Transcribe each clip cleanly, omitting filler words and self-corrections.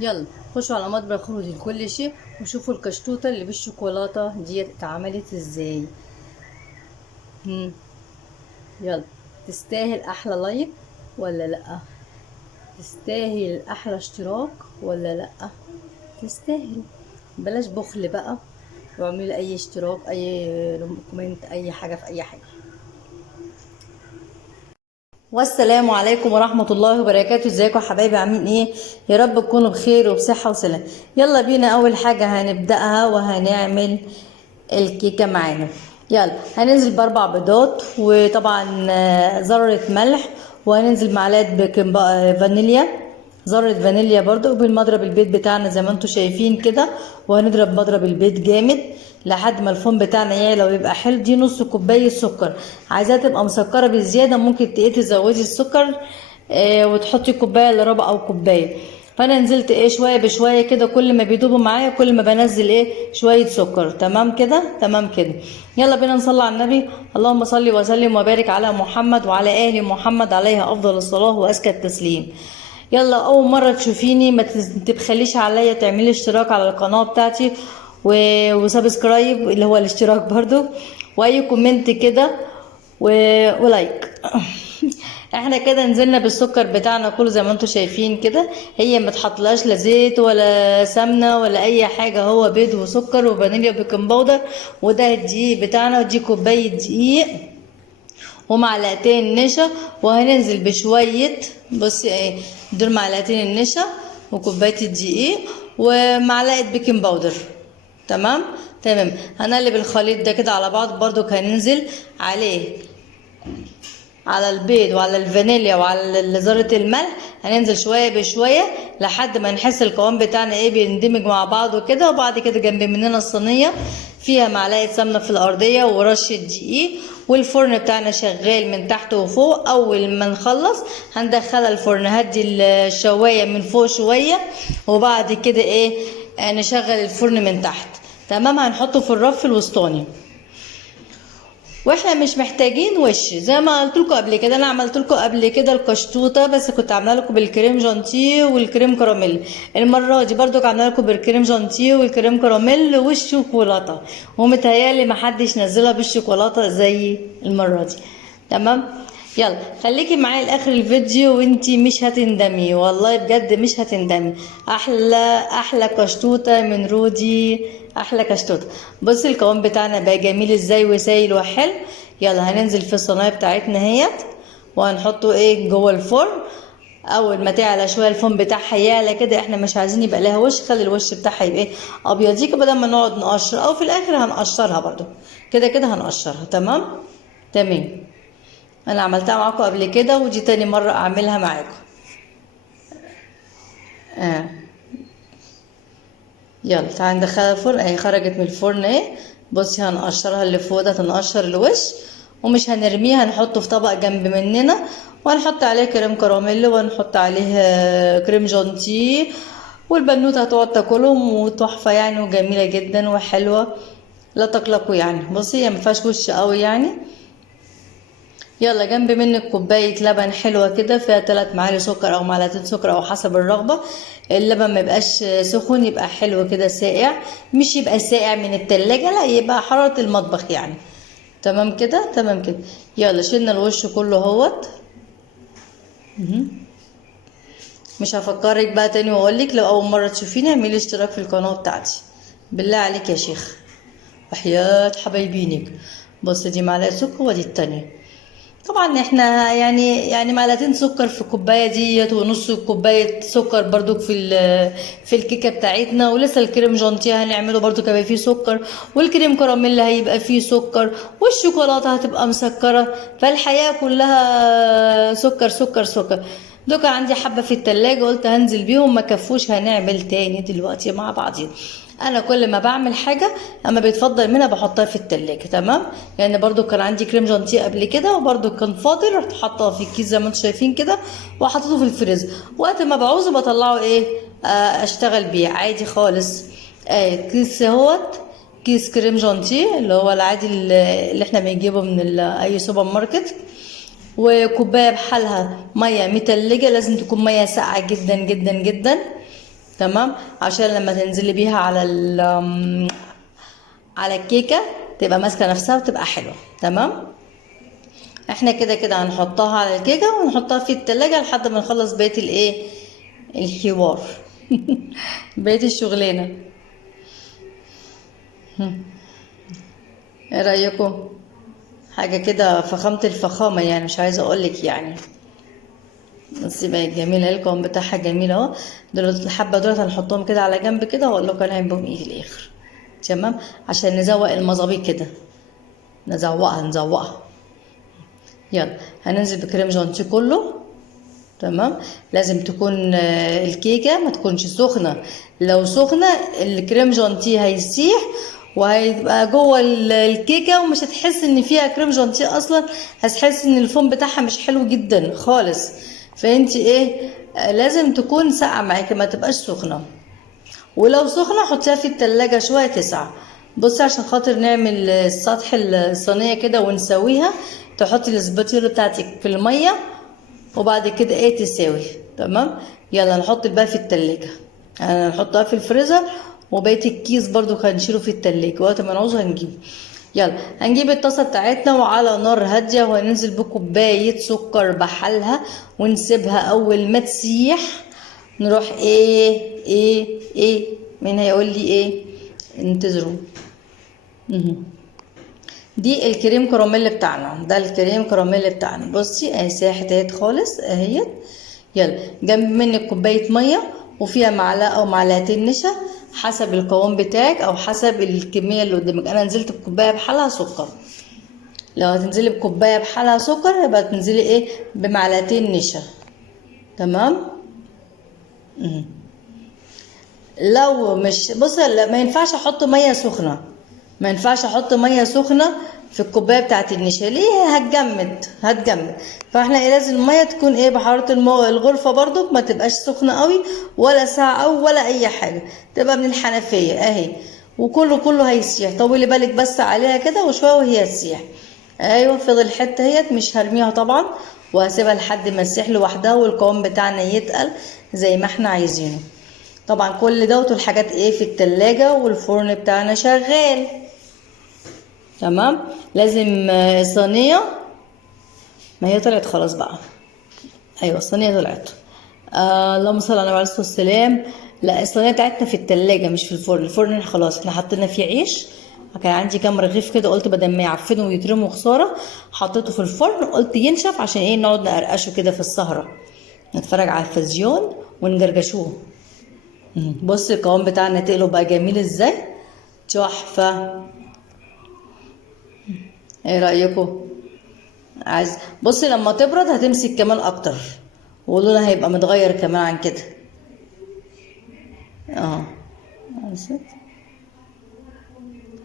يلا خشوا على مطبخ خروجي لكل شيء وشوفوا الكشطوطة اللي بالشوكولاتة ديت اتعملت ازاي. هم. يلا، تستاهل احلى لايك ولا لا؟ تستاهل احلى اشتراك ولا لا؟ تستاهل. بلاش بخل بقى، واعملوا لي اي اشتراك، اي كومنت، اي حاجة في اي حاجة. والسلام عليكم ورحمة الله وبركاته. ازيكم يا حبايبي، عاملين ايه؟ يا رب تكونوا بخير وبصحة وسلام. يلا بينا، اول حاجة هنبدأها وهنعمل الكيكة معانا. يلا هننزل باربع بيضات، وطبعا ذرة ملح، وهننزل معلقة بيكنج فانيليا، ذرة فانيليا برضو، بالمضرب البيض بتاعنا زي ما انتم شايفين كده. وهنضرب مضرب البيض جامد لحد ما الفوم بتاعنا يعلى ويبقى حلو. دي نص كوباية سكر، عايزاها تبقى مسكرة بزيادة ممكن تزودي السكر وتحطي كوباية الا ربع او كوباية. فانا نزلت شويه بشويه كده، كل ما بيدوبوا معايا كل ما بنزل شويه سكر. تمام كده، تمام كده. يلا بينا نصلي على النبي. اللهم صل وسلم وبارك على محمد وعلى ال محمد، عليه افضل الصلاه وازكى التسليم. يلا، اول مره تشوفيني ما تبخليش عليا تعملي اشتراك على القناه بتاعتي وسبسكرايب اللي هو الاشتراك برضو، واي كومنت كده ولايك. احنا كده نزلنا بالسكر بتاعنا كله زي ما انتم شايفين كده. هي ما تحطلهاش لا زيت ولا سمنه ولا اي حاجه، هو بيض وسكر وفانيليا وبيكنج باودر. وده الدقيق بتاعنا، ودي كوبايه دقيق ومعلقتين نشا. وهننزل بشويه، بصي دول معلقتين النشا وكوبايه الدقيق ومعلقه بيكنج باودر. تمام تمام. هنقلب الخليط ده كده على بعض. برضو هننزل عليه على البيض وعلى الفانيليا وعلى ذرة الملح. هننزل شوية بشوية لحد ما نحس القوام بتاعنا بيندمج مع بعضه كده. وبعد كده جنب مننا الصينية فيها معلقة سمنة في الأرضية ورشة دقيق، والفرن بتاعنا شغال من تحت وفوق. أول ما نخلص هندخلها الفرن، هدي الشواية من فوق شوية، وبعد كده نشغل الفرن من تحت. تمام. هنحطه في الرف الوسطاني، واحنا مش محتاجين وش زي ما قلت لكم قبل كده. انا عملت لكم قبل كده القشطوطه، بس كنت عامله لكم بالكريم جانتيه والكريم كراميل. المره دي برضو عامله لكم بالكريم جانتيه والكريم كراميل والشوكولاته، ومتهيالي محدش نزلها بالشوكولاته زي المره دي. تمام. يلا خليكي معايا لاخر الفيديو وانتي مش هتندمي، والله بجد مش هتندمي. احلى كشطوطه من رودي، احلى كشطوطه. بصي القوام بتاعنا بقى جميل ازاي وسايل وحلو. يلا هننزل في الصينيه بتاعتنا اهيت، وهنحطه جوه الفرن. اول ما تعلى شويه الفم بتاعها يعلى كده، احنا مش عايزين يبقى لها وش، خلي الوش بتاعها يبقى ابيض كده بدل ما نقعد نقشر، او في الاخر هنقشرها برضو. كده كده هنقشرها. تمام تمام. انا عملتها معاكم قبل كده، ودي تاني مره اعملها معاكم. آه. يلا تعالى ندخلها الفرن. خرجت من الفرن بصي هنقشرها اللي فوق ده، هنقشر الوش ومش هنرميه، هنحطه في طبق جنب مننا، وهنحط عليه كريم كراميل، وهنحط عليه كريم جانتيه، والبنوتة هتقعد تاكلهم وتحفة يعني، وجميلة جدا وحلوة لا تقلقوا يعني. بصي هي مفيهاش وش قوي يعني. يلا جنب منك كوبايه لبن حلوه كده، فيها 3 معالق سكر او معلقتين سكر او حسب الرغبه. اللبن ما يبقاش سخن، يبقى حلو كده ساقع، مش يبقى ساقع من التلاجة، لا يبقى حراره المطبخ يعني. تمام كده، تمام كده. يلا شلنا الوش كله اهوت. مش هفكرك بقى تاني واقولك، لو اول مره تشوفيني اعملي اشتراك في القناه بتاعتي بالله عليك يا شيخ، وحياة حبايبينك. بص دي معلقه سكر ودي التانية. طبعا احنا يعني معلقتين سكر في الكوبايه ديت، ونص كوبايه سكر برضو في الكيكه بتاعتنا. ولسه الكريم جانتيه هنعمله برضو كمان فيه سكر، والكريم كراميل هيبقى فيه سكر، والشوكولاته هتبقى مسكره. فالحياه كلها سكر سكر سكر. دول كان عندي حبه في التلاجة، قلت هنزل بيهم ما كفوش، هنعمل تاني دلوقتي مع بعضين. انا كل ما بعمل حاجه اما بيتفضل منها بحطها في التلاجة. تمام. يعني برضو كان عندي كريم جانتيه قبل كده، وبرضو كان فاضل، رحت حاطاه في الكيس زي ما انتم شايفين كده، وحطيته في الفريزر. وقت ما بعوزه بطلعه اشتغل بيه عادي خالص. كيس اهوت، كيس كريم جانتيه اللي هو العادي اللي احنا بنجيبه من اي سوبر ماركت. وكوبايه بحالها ميه متلجه، لازم تكون ميه ساقعه جدا جدا جدا. تمام، عشان لما تنزلي بيها على على الكيكه تبقى ماسكه نفسها وتبقى حلوه. تمام، احنا كده كده هنحطها على الكيكه ونحطها في التلاجة لحد ما نخلص بقيه الايه، الحوار. بقيه الشغلانه. ايه رايكم؟ حاجه كده فخامه الفخامه يعني، مش عايزه اقولك يعني. بس بقى جميله، القوام بتاعها جميل اهو. دول الحبه دول هنحطهم كده على جنب كده، واقول لكم هنعمل بهم ايه في الاخر. تمام، عشان نزوق المظابيط كده، نزوقها. يلا هننزل بكريم جانتيه كله. تمام، لازم تكون الكيكه ما تكونش سخنه. لو سخنه الكريم جانتيه هيسيح وهيبقى جوه الكيكه، ومش هتحس ان فيها كريم جانتيه اصلا، هتحس ان الفوم بتاعها مش حلو جدا خالص. فانت ايه، لازم تكون ساقعه معاكي، ما تبقاش سخنه. ولو سخنه حطيها في التلاجة شويه تسعة. بصي عشان خاطر نعمل السطح الصينيه كده ونسويها، تحطي الاسباتيولا بتاعتك في الميه، وبعد كده ايه تساوي. تمام، يلا نحط الباقي في التلاجة. هنحطها في الفريزر، وبقية الكيس برضو هنشيله في التلاجة وقت ما نعوزه هنجيبه. يلا هنجيب الطاسة بتاعتنا وعلى نار هادية، وهننزل بكوباية سكر بحالها، ونسيبها أول ما تسيح نروح ايه. مين هيقول لي ايه؟ انتظروا. دي الكريم كراميل بتاعنا، ده الكريم كراميل بتاعنا. بصي اهي ساحت اهيت خالص اهيت. يلا جنب منك كوبايه ميه وفيها معلقه او معلقتين نشا، حسب القوام بتاعك او حسب الكميه اللي قدامك. انا نزلت بكوبايه بحالها سكر. لو هتنزلي بكوبايه بحالها سكر يبقى تنزلي ايه، بمعلقتين نشا. تمام. لو مش بصي، ما ينفعش احط ميه سخنه، ما ينفعش احط ميه سخنه في الكوبايه بتاعت النشا. ليه؟ هتجمد. فاحنا ايه، لازم الميه تكون ايه بحراره الغرفه برضو، ما تبقاش سخنه قوي ولا ساقعه قوي ولا اي حاجه، تبقى من الحنفيه اهي. وكله هيسيح. طولي بالك بس عليها كده وشويه وهي تسيح. ايوه، فضل حته اهيت، مش هرميها طبعا، وهسيبها لحد ما تسيح لوحدها والقوام بتاعنا يتقل زي ما احنا عايزينه. طبعا كل دوت الحاجات ايه في التلاجة، والفرن بتاعنا شغال. تمام، لازم الصينية، ما هي طلعت خلاص بقى. ايوه الصينية طلعت. اللهم صل على النبي عليه الصلاة والسلام. لا الصينية بتاعتنا في التلاجة مش في الفرن. الفرن خلاص احنا حطينا فيه عيش، كان عندي كام رغيف كده، قلت بدل ما يعفنوا ويترموا خسارة، حطيته في الفرن، قلت ينشف عشان ايه نقعد نقرقشه كده في السهرة، نتفرج على التلفزيون ونجرجشوه. بصي القوام بتاعنا تقله بقى جميل ازاي، تحفه. ايه رايكم؟ بصي لما تبرد هتمسك كمان اكتر، ولونها هيبقى متغير كمان عن كده. اه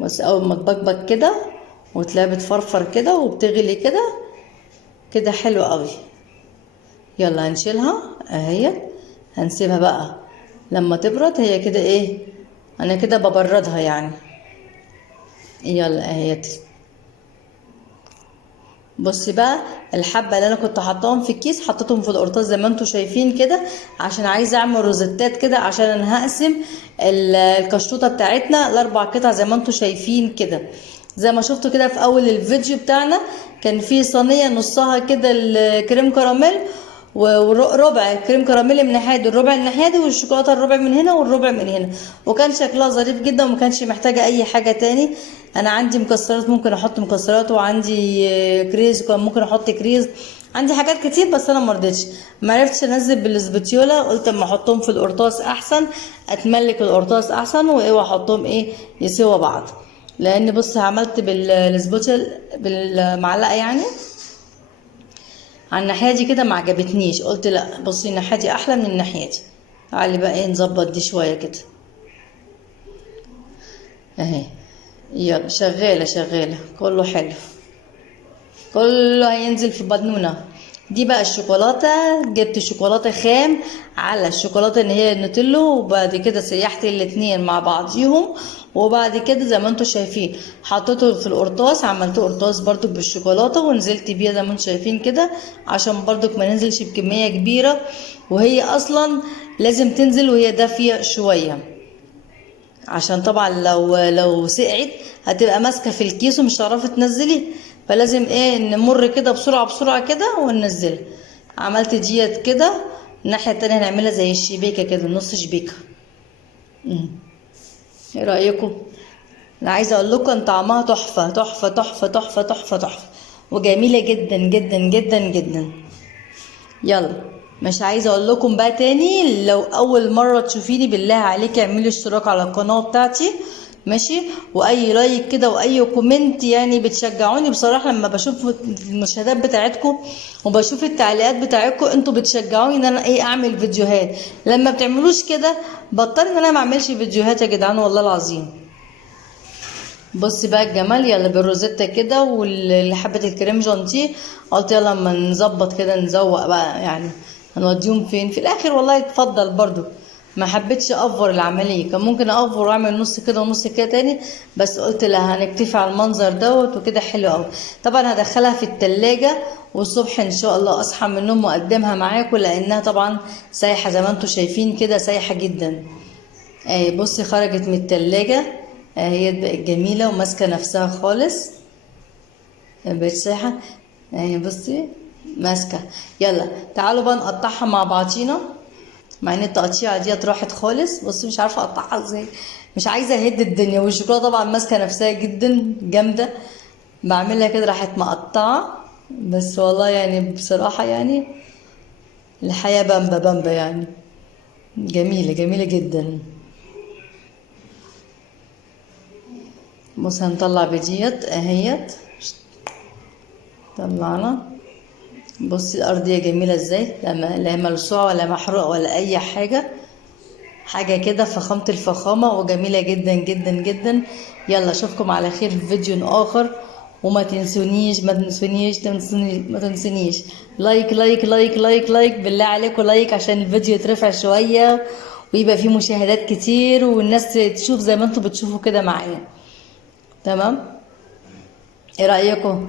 بس اول ما تبكبك كده وتلاقيها بتفرفر كده وبتغلي كده، كده حلو قوي. يلا هنشيلها اهي، هنسيبها بقى لما تبرد. هي كده ايه، انا كده ببردها يعني. يلا اهي. بصي بقى الحبه اللي انا كنت حطاهم في الكيس، حطيتهم في القرطاس زي ما انتم شايفين كده، عشان عايزه اعمل روزتات كده، عشان انا هقسم الكشطوطه بتاعتنا ل4 قطع زي ما انتم شايفين كده. زي ما شفتوا كده في اول الفيديو بتاعنا، كان في صينيه نصها كده الكريم كراميل، وربع كريم كراميل من ناحيه، الربع الناحيه دي، والشوكولاته الربع من هنا والربع من هنا. وكان شكلها ظريف جدا وما كانش محتاجه اي حاجه تاني. انا عندي مكسرات ممكن احط مكسرات، وعندي كريز كان ممكن احط كريز، عندي حاجات كتير، بس انا مرضتش، ما عرفتش انزل بالاسباتيولا، قلت اما احطهم في القرطاس احسن، اتملك القرطاس احسن، واحطهم ايه يسوا بعض. لان بص عملت بالاسباتيولا بالمعلقه يعني على الناحيه دي كده، ما عجبتنيش، قلت لا بصي الناحيه دي احلى من الناحيه دي. تعالي بقى ايه نظبط دي شويه كده اهي. يلا شغاله كله حلو، كله هينزل في بطننا. دي بقى الشوكولاته، جبت شوكولاته خام على الشوكولاته اللي هي النوتيلو، وبعد كده سيحت الاتنين مع بعضيهم، وبعد كده زي ما انتم شايفين حطيته في القرطاس، عملت قرطاس برضو بالشوكولاته ونزلت بيها زي ما انتم شايفين كده، عشان برضو ما ننزلش بكميه كبيره. وهي اصلا لازم تنزل وهي دافية شوية، عشان طبعا لو سقعت هتبقى ماسكة في الكيس ومش هتعرفي تنزليه، فلازم ايه نمر كده بسرعة بسرعة كده وننزلها. عملت ديت كده. الناحية التانية هنعملها زي الشبيكة كده، نص شبيكة. ايه رأيكم؟ انا عايزة اقول لكم ان طعمها تحفة تحفة تحفة تحفة تحفة تحفة، وجميلة جدا جدا جدا جدا. يلا، مش عايزه اقول لكم بقى تاني، لو اول مره تشوفيني بالله عليك اعملي اشتراك على القناه بتاعتي، ماشي، واي لايك كده واي كومنت، يعني بتشجعوني بصراحه لما بشوف المشاهدات بتاعتكم وبشوف التعليقات بتاعتكم، انتوا بتشجعوني ان انا ايه اعمل فيديوهات. لما بتعملوش كده بضطر ان انا ما اعملش فيديوهات يا جدعان والله العظيم. بصي بقى الجمال، يلا بالروزيتا كده واللي حبة الكريم جانتيه. قلت يلا اما نظبط كده نزوق بقى يعني، هنوديهم فين في الاخر. والله اتفضل برضو، ما حبيتش افور العملية، كان ممكن افور واعمل نص كده ونص كده تاني، بس قلت لا، هنكتفي على المنظر دوت وكده حلو قوي. طبعا هدخلها في التلاجة، والصبح ان شاء الله اصحى من النوم واقدمها معاكم، لانها طبعا سايحة زي ما انتم شايفين كده، سايحة جدا. بصي خرجت من التلاجة، هي بقت جميلة وماسكة نفسها خالص، بقت سايحة. بصي ماسكة. يلا تعالوا بقى نقطعها مع بعضينا، مع ان التقطيعة ديت راحت خالص. بصي مش عارفة اقطعها ازاي، مش عايزة اهد الدنيا، والشوكولاتة طبعا ماسكة نفسها جدا جامدة. بعملها كده راحت مقطعة، بس والله يعني بصراحة يعني الحياة بامبا بامبا يعني، جميلة جميلة جدا. بص هنطلع بديت اهيت، طلعنا. بصي الارضيه جميله ازاي، لا ملسوعه ولا محروقه ولا اي حاجه، حاجه كده فخامه الفخامه وجميله جدا جدا جدا. يلا اشوفكم على خير في فيديو اخر، وما تنسونيش ما تنسونيش تنسونيش ما تنسونيش لايك لايك لايك لايك لايك، بالله عليكم لايك عشان الفيديو يترفع شويه ويبقى فيه مشاهدات كتير، والناس تشوف زي ما انتوا بتشوفوا كده معايا. تمام؟ ايه رأيكم؟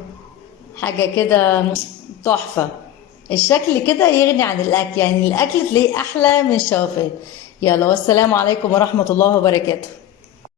حاجة كده تحفة، الشكل كده يغني عن الأكل، يعني الأكل تلاقيه أحلى من الشوفان. يلا والسلام عليكم ورحمة الله وبركاته.